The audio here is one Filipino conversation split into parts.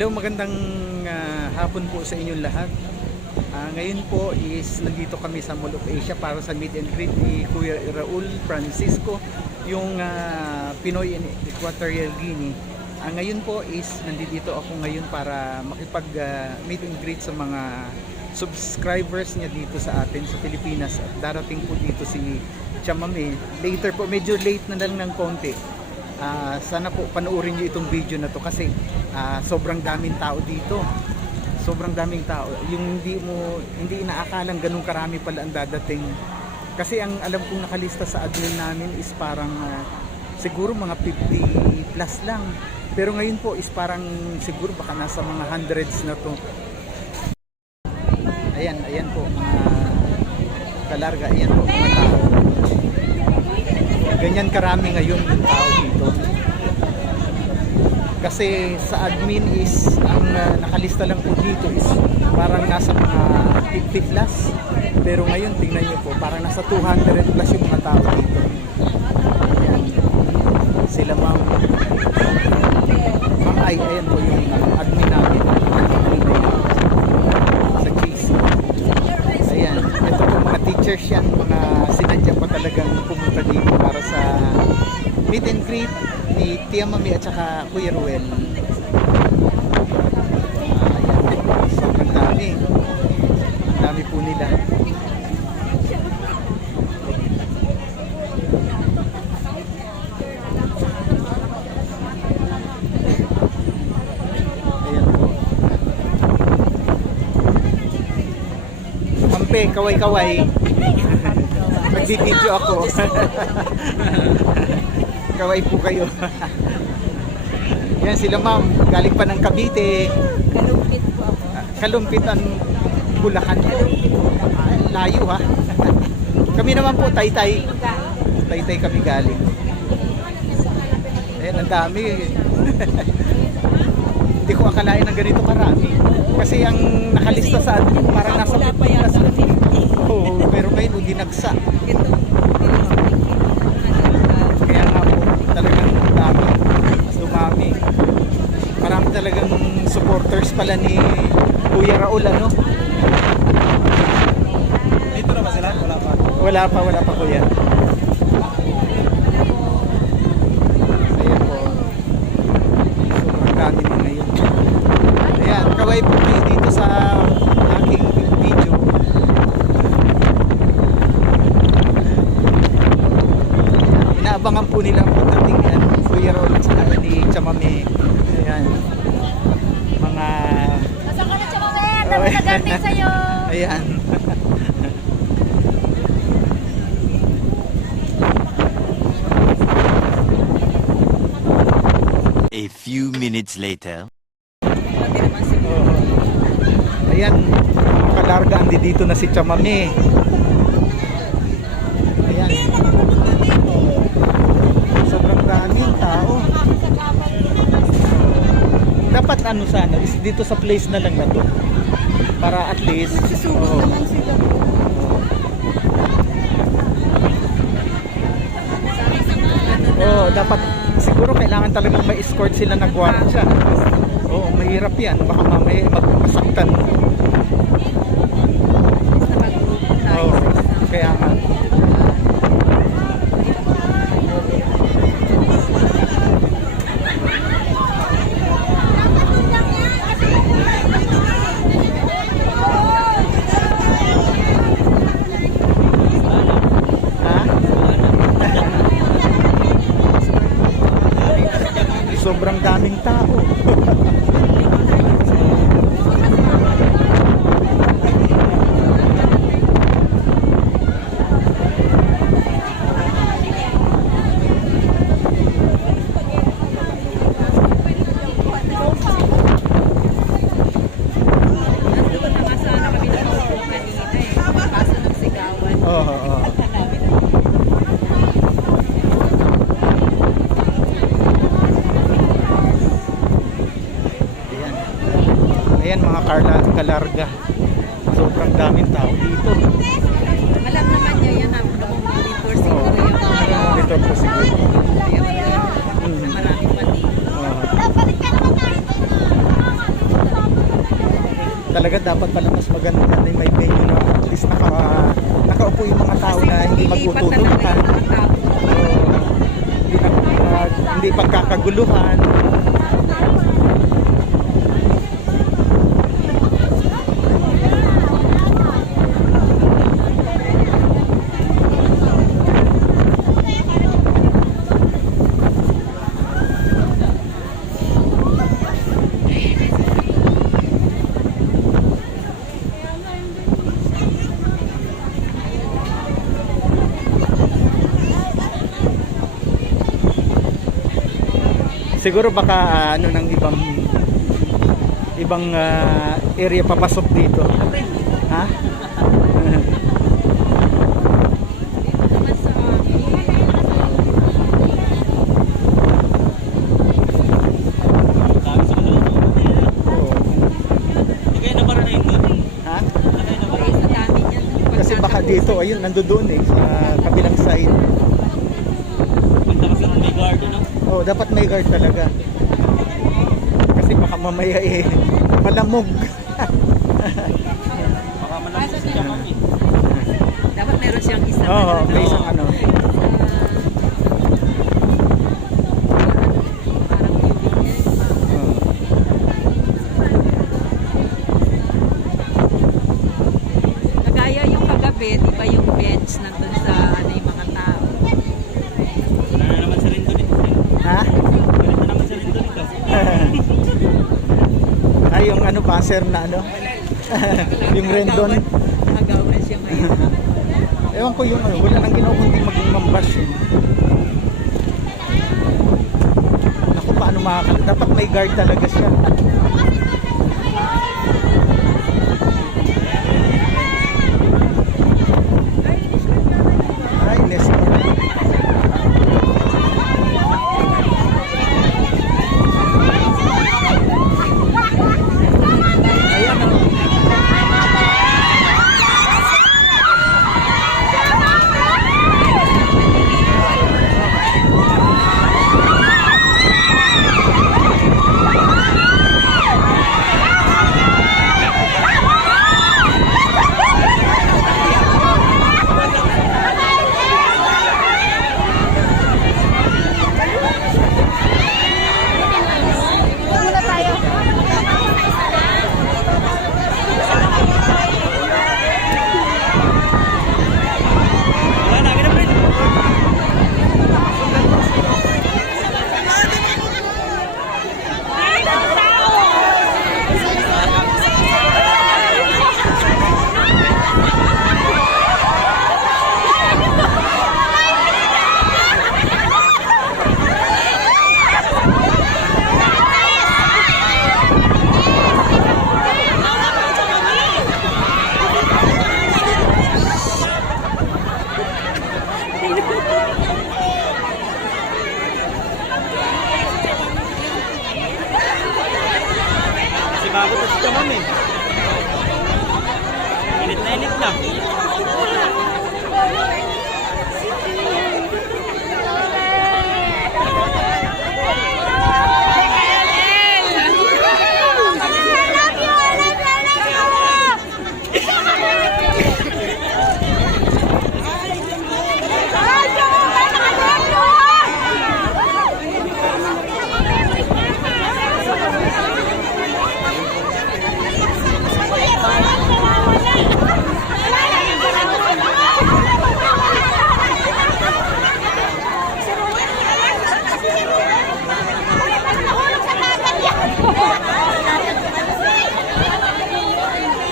Hello, magandang hapon po sa inyong lahat. Ngayon po is nandito kami sa Mall of Asia para sa meet and greet ni Kuya Raul Francisco, yung Pinoy in Equatorial Guinea. Ngayon po is nandito ako ngayon para makipag meet and greet sa mga subscribers niya dito sa atin sa Pilipinas. At darating po dito si Chamame. Later po, medyo late na lang ng konti. Sana po panoorin niyo itong video na to kasi sobrang daming tao dito. Sobrang daming tao. Yung hindi inaakalang ganun karami pala ang dadating. Kasi ang alam kong nakalista sa admin namin is parang siguro mga 50 plus lang. Pero ngayon po is parang siguro baka nasa mga hundreds na to. Ayan po mga kalarga. Ayan po mga tao. Ganyan karami ngayon yung tao dito. Kasi sa admin is ang nakalista lang po dito is parang nasa mga 50 plus. Pero ngayon tingnan nyo po parang nasa 200 plus yung mga tao dito. Ayan. Sila ma'am Ay, ayan po yung admin namin sa GC. Ayan, ito po mga teachers yan, mga sinadya pa talagang pumunta dito para sa meet and greet ni Tia Mami at saka Kuya Ruel. Ayan, sobrang dami. Ang dami po nila. Ampe, kaway-kaway. Magbibideo ako. Kaway po kayo. Yan sila ma'am, galing pa ng Cavite. Kalumpit po ako. Kalumpit ang Bulacan. Layo ha. Kami naman po, Taytay. Taytay kami galing. Ayan, ang dami. Hindi ko akalain ng ganito karami. Kasi ang nakalista sa atin parang nasa 50 plus. Oo, pero ngayon hindi nagsa. Kaya nga po, talagang dami. Dumami. Marami talagang supporters pala ni Kuya Raul, ano? Dito na ba sila? Wala pa kuya. Ayan po. Sobrang dami din ngayon. Ayan, kaway po kayo dito sa aking video. Inaabangan po nila ang pagdating yan. Kuya Raul at saka ni Chamame. Ayan. Mga... Nasaan ka na, Chamame? Dami na dating sa'yo. Ayan. A few minutes later. Ayan, kalarga andi dito na si Chamame. Ayan. Sobrang daming tao. Dapat ano sana, is dito sa place na lang na to. Para at least dapat siguro kailangan talagang may escort sila na gwardiya. Oo, mahirap yan. Baka mamaya magmasaktan. Oo, kaya nga. Sobrang daming tao. Ayan mga kalarga. Sobrang daming tao dito. Alam naman niya yan ang monitor siguro yung Monitor po siguro. maraming pati. talaga dapat pala mas maganda na may venue na at least nakaupo yung mga tao na hindi lilipat talaga magtutulukan. yung mga tao. Hindi pagkakaguluhan. Siguro baka ano ng ibang area papasok dito. Ha? Dito naman sa amin. Oo. Ha? Ay, sa dami niyan. Kasi baka dito, ayun, nandoon eh, sa kabilang side. Oh, dapat may guard talaga. Kasi baka mamaya eh, malamog. Dapat meron siyang isa. Oo, may isang ano. Parang bibigyan. Oo. Kagaya yung kagabi, di ba yung bench nandun sa ano yung mga tao. Ha? Ay, yung ano, baser na ano? Yung rendon. Nakagawan siya ngayon. Ewan ko yung ano, wala nang ginawa kundi maging mambash eh. Naku, paano dapat may guard talaga siya. Ay, let's go. Ayan o. Bago tapos ka mami. Init na init na.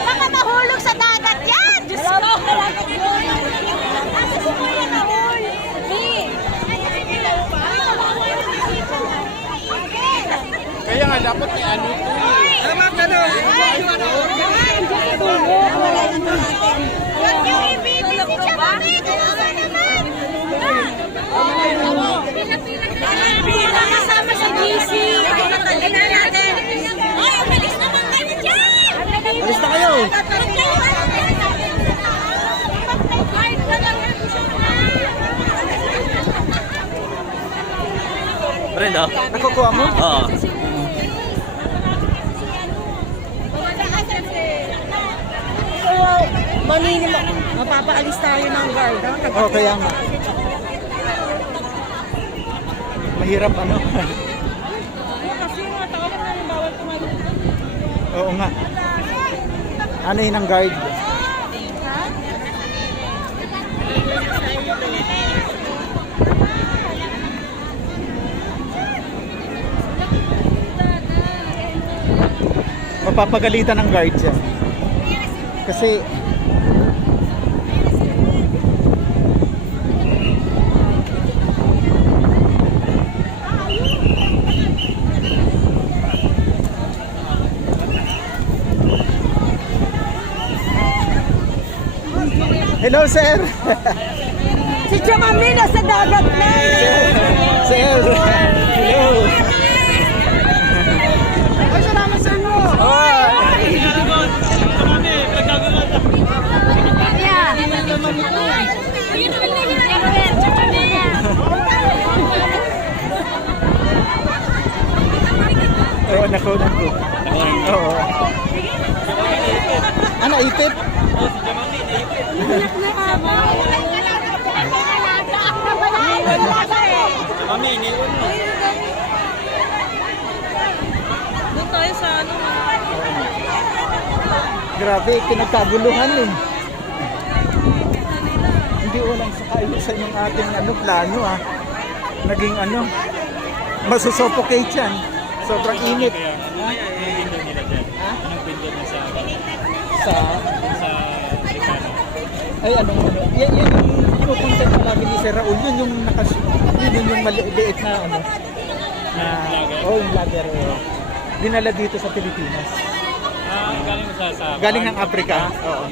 Baka mahulog sa dagat yan! Diyos ko! Nasa si Kuya Rahul! Kaya nga dapat may ano ito eh. Tama ka na. Huwag niyo ibibig si Chamamit! Pila kasama sa GC! Tignan natin! Ay, umalis naman kayo dyan! Alis na kayo. Brenda? Nakukuha mo? Oo. Wala ka sa mapapaalis tayo ng guard. Oh, kaya nga. Mahirap ano. Kasi mga tao na bawal kumain. Oo nga. Ano yun ang guard? Mapapagalitan ng guard yan. Kasi hello, sir. Si Chamamina sa dagat na. Sir. Hello. Ay, salamat sa inyo. Oo, nakunan ko. Oo. Ano, ipit? Mami, iniwan mo. Doon tayo sa ano. Grabe, pinagkaguluhan eh. Hindi walang sakayusan yung ating plano ah. Naging masusuffocate yan. Sobrang init. Kaya, ano kaya window nila dyan? Anong window na sa Sa, Amerikano? ay yan yung pinupunta palagi ni Sir Raul. Yun yung yun yung maliit na yung vlogger. Dinala dito sa Pilipinas. Galing mo sa Galing ng Africa. Oo.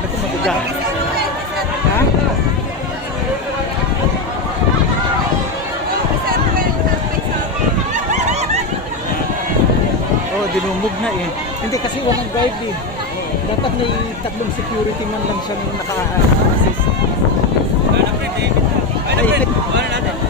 Ito mabigat. Ha? Oh, dinumog na eh. Hindi kasi walang guard eh. Dapat may tatlong security man lang siya nung naka-assist. Ay, ipit. Ano natin?